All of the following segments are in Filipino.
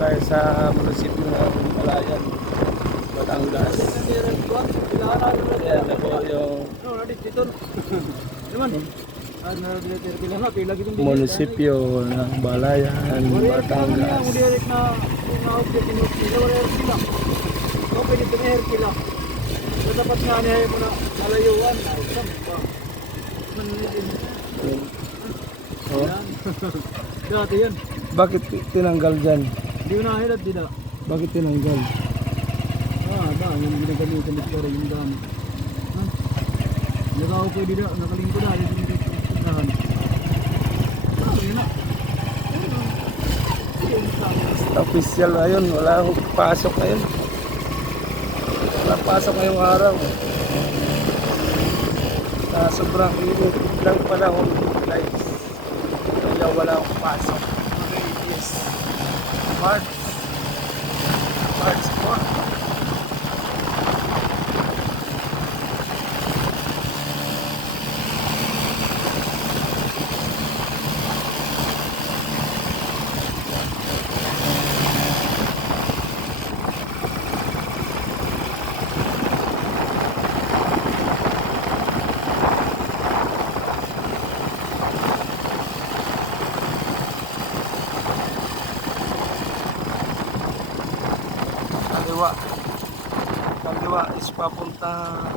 tayo sa munisipyo ng Malayan, Batangas. Ayan na po yung munisipyo ng Balayan, Batangas. Dapat nga niya mo na malayuan na isang pa. Oh. Dati yan. Bakit tinanggal dyan? Hindi ko nakahilad din ah. Bakit tinanggal? Yung ginagamitan dito rin yung dami. Nagawa ko dito, nakalingko na yung tindahan. Yun na. Official ayun, wala akong pasok ngayon. Wala pasok ngayong araw. Sobrang init lang panahon, guys. Kaya wala akong pasok. Yes. March 4. Kaliwa is papuntang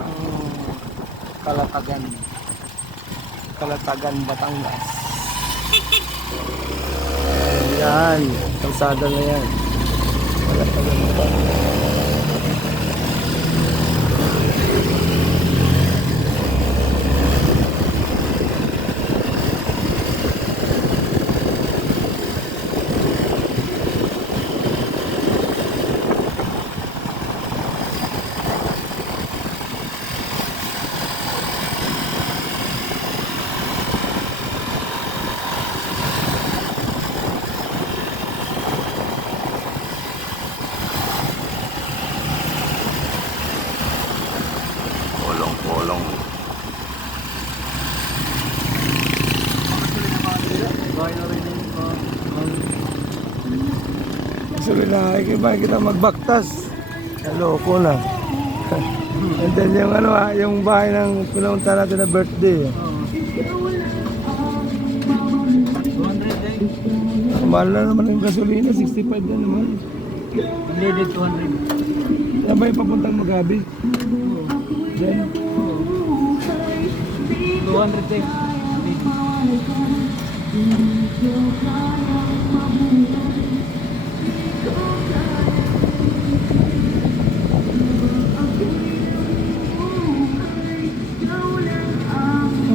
Kalatagan, Batangas. Yan, kalsada na yan. Kalatagan, Batangas. Polong. Sorry na, ikiba kita magbaktas. Loko na. And then yung yung bahay ng pinunta natin na birthday. 200 Mahal na naman yung gasolina, 65 na naman. 200. Yan ba yung papuntang Magabi? Then 200.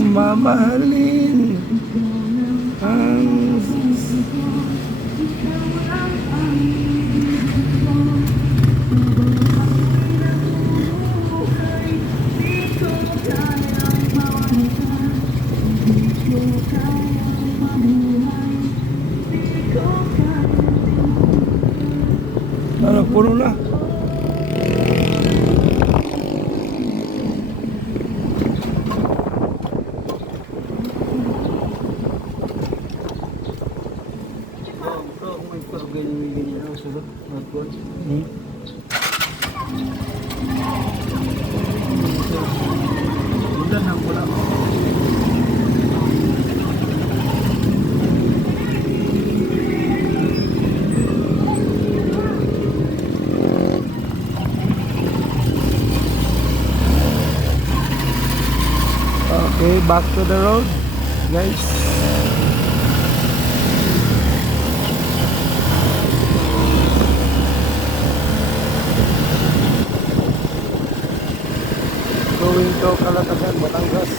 Mamahalin ang puno na. Okay, back to the road, guys. Going to Kalatagan, Batangas.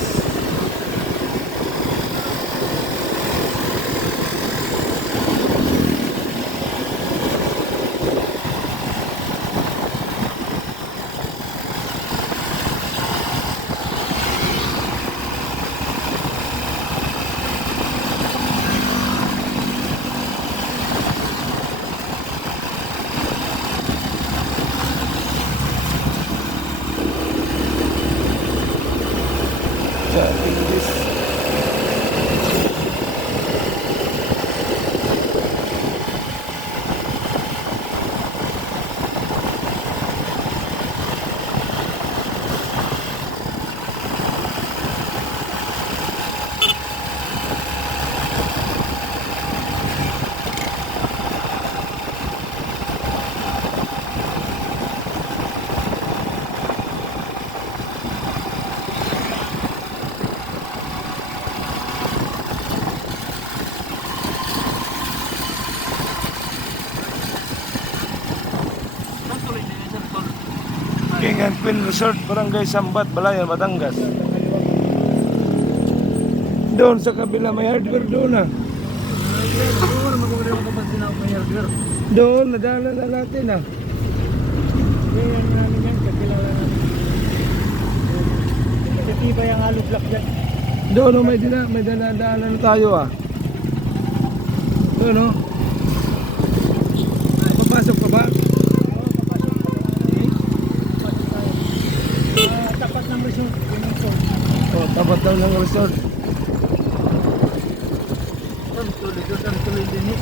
Yan, Pin Resort, Barangay Sambat, Balayan, Batangas. Doon sa kabila, may hardware doon ah. Oo, magkakaroon ako kapag sinawag may hardware. Doon, nadala na natin ah. Yan namin yan, kakilala namin. Katiba yung halo block dyan. Doon oh, may dinadaanan tayo ah. Doon oh. Papasok pa ba? Oo, papasok. Papasok tayo. Tapat ng resort. Yun ang resort. Oh, tapat daw ng resort. Doon tuloy din eh.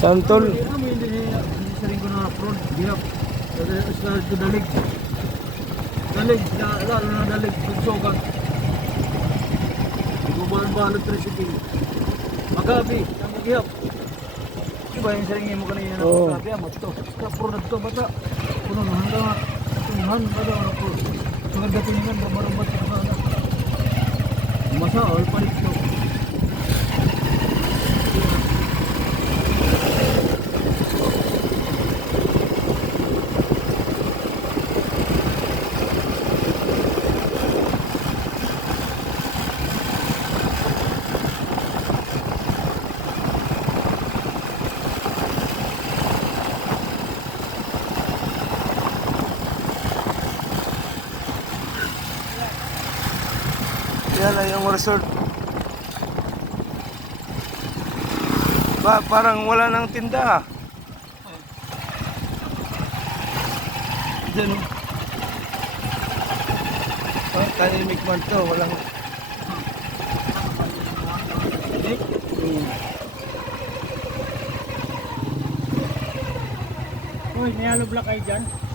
Santol. Mo yun din eh. Sa rin ko na front. Bihap. Sa dalig. Dalig. Lalo na dalig. Pagsogan. Gubahan-bahan electricity. Magabi. Ang maghihap. Diba yung saringin mo kanina na Oo. magabi. Amo ito. Kapro na ito. Bata. Puno na hanggang. Tuhan. Bata. Ako. Mga dating yan. Bamarumbat sa mga anak. Masa. All palit ito. Yan na yung resort. Parang wala nang tinda ah. Diyan oh. Oh, tahimik man to. Walang... Uy, may halo block kayo dyan.